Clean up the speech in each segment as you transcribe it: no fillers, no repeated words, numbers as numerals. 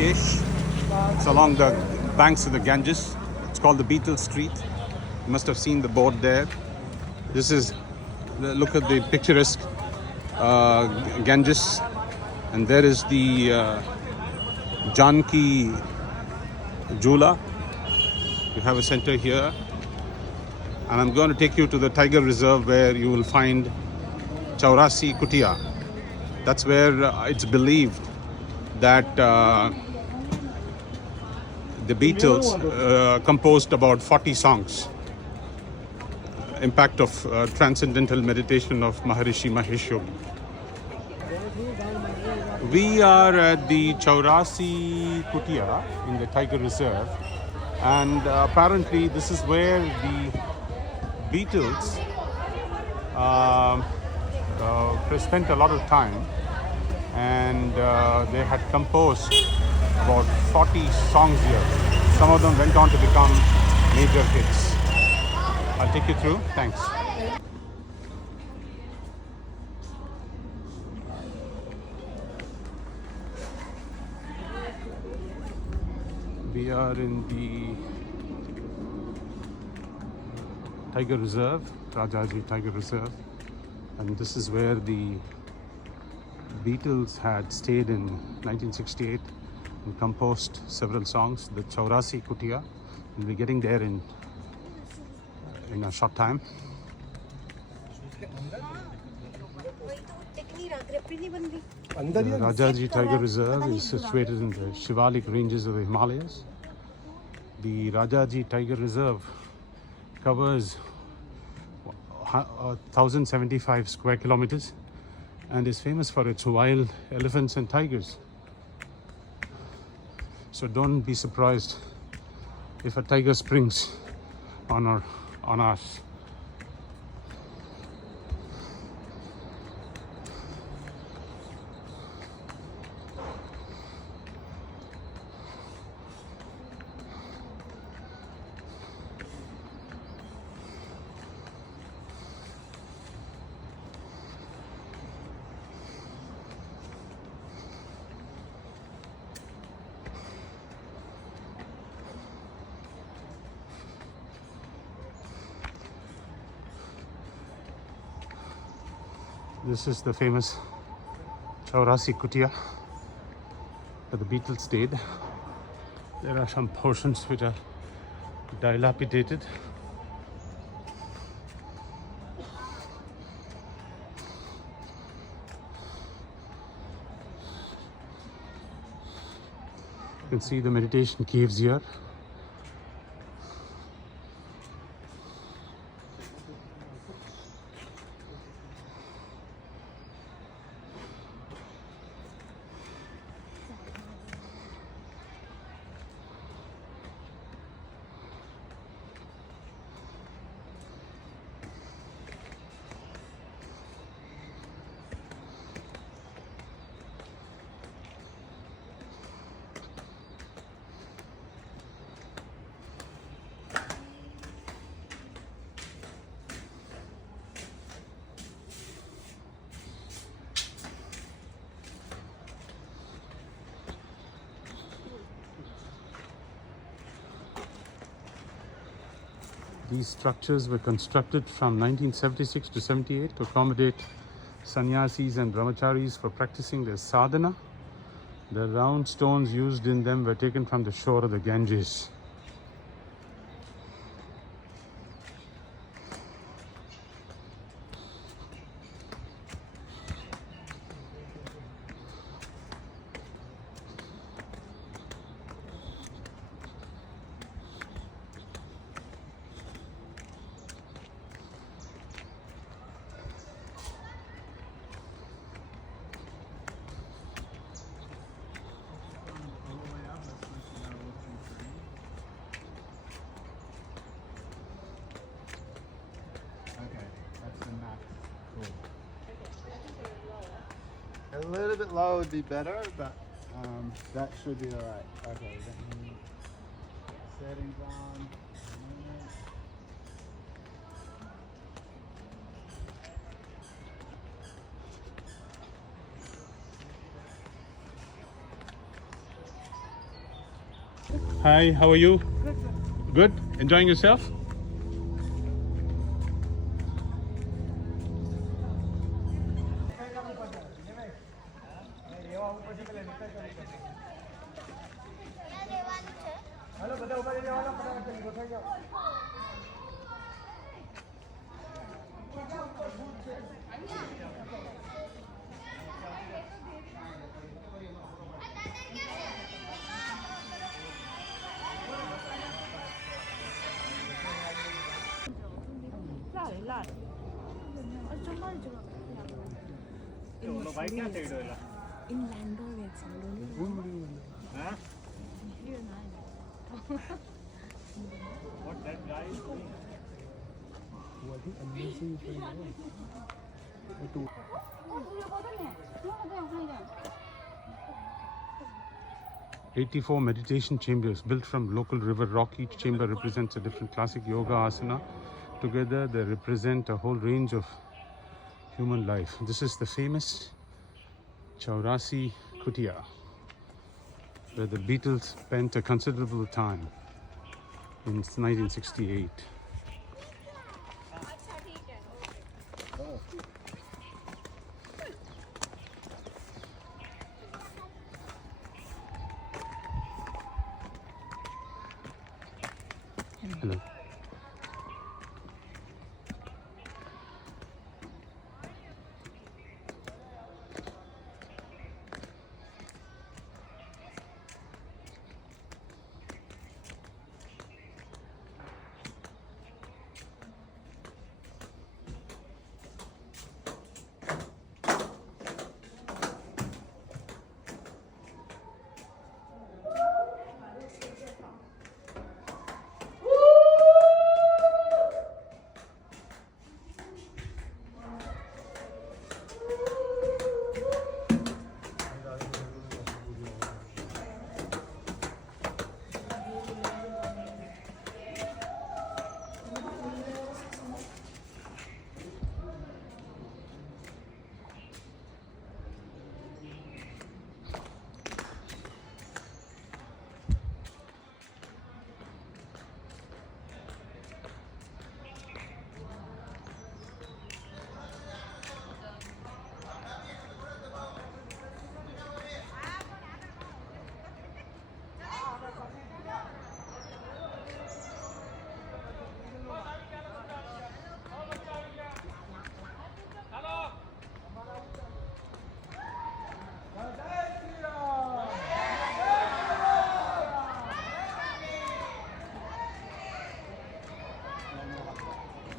Rishikesh. It's along the banks of the Ganges. It's called the Beatles Street. You must have seen the board there. This is, look at the picturesque Ganges, and there is the Janki Jula. You have a center here, and I'm going to take you to the tiger reserve where you will find Chaurasi Kutia. That's where it's believed that the Beatles composed about 40 songs. Impact of transcendental meditation of Maharishi Mahesh Yogi. We are at the Chaurasi Kutia in the Tiger Reserve, and apparently this is where the Beatles spent a lot of time, and they had composed about 40 songs here. Some of them went on to become major hits. I'll take you through. Thanks. We are in the Tiger Reserve, Rajaji Tiger Reserve, and this is where the Beatles had stayed in 1968 and composed several songs, the Chaurasi Kutia. We'll be getting there in a short time. The Rajaji Tiger Reserve is situated in the Shivalik ranges of the Himalayas. The Rajaji Tiger Reserve covers 1,075 square kilometers and is famous for its wild elephants and tigers. So don't be surprised if a tiger springs on us. This is the famous Chaurasi Kutia where the Beatles stayed. There are some portions which are dilapidated. You can see the meditation caves here. These structures were constructed from 1976 to 78 to accommodate sannyasis and brahmacharis for practicing their sadhana. The round stones used in them were taken from the shore of the Ganges. A little bit low would be better, but that should be all right. Okay, let me settings on. Hi, how are you? Good? Enjoying yourself? What that guy is doing? 84 meditation chambers built from local river rock. Each chamber represents a different classic yoga asana. Together they represent a whole range of human life. This is the famous Chaurasi Kutia, where the Beatles spent a considerable time in 1968. Hello.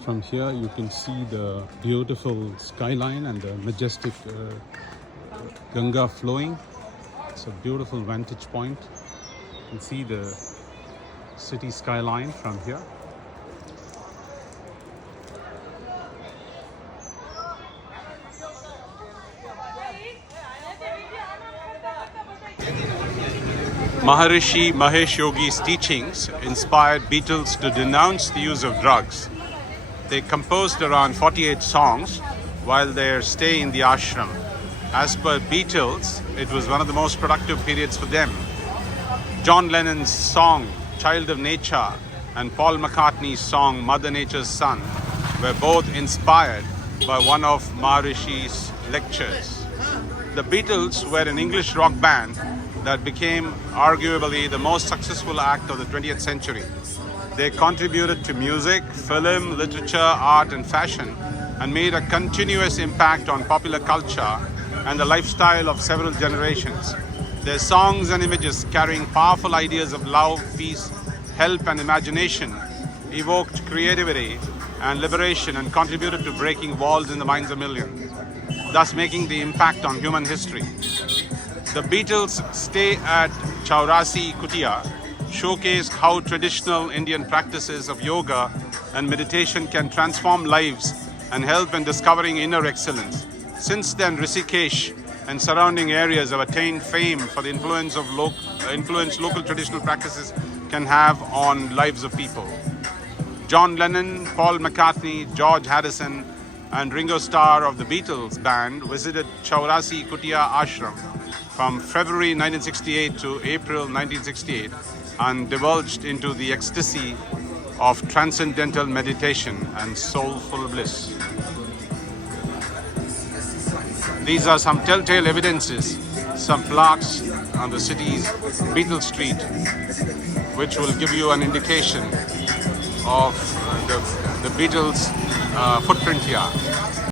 From here you can see the beautiful skyline and the majestic Ganga flowing. It's a beautiful vantage point. You can see the city skyline from here. Maharishi Mahesh Yogi's teachings inspired Beatles to denounce the use of drugs. They composed around 48 songs while their stay in the ashram. As per Beatles, it was one of the most productive periods for them. John Lennon's song Child of Nature and Paul McCartney's song Mother Nature's Son were both inspired by one of Maharishi's lectures. The Beatles were an English rock band that became arguably the most successful act of the 20th century. They contributed to music, film, literature, art and fashion and made a continuous impact on popular culture and the lifestyle of several generations. Their songs and images carrying powerful ideas of love, peace, help and imagination evoked creativity and liberation and contributed to breaking walls in the minds of millions, thus making the impact on human history. The Beatles' stay at Chaurasi Kutia showcased how traditional Indian practices of yoga and meditation can transform lives and help in discovering inner excellence. Since then, Rishikesh and surrounding areas have attained fame for the influence local traditional practices can have on lives of people. John Lennon, Paul McCartney, George Harrison and Ringo Starr of the Beatles band visited Chaurasi Kutia Ashram from February 1968 to April 1968 and divulged into the ecstasy of transcendental meditation and soulful bliss. These are some telltale evidences, some plaques on the city's Beatles Street, which will give you an indication of the Beatles' footprint here.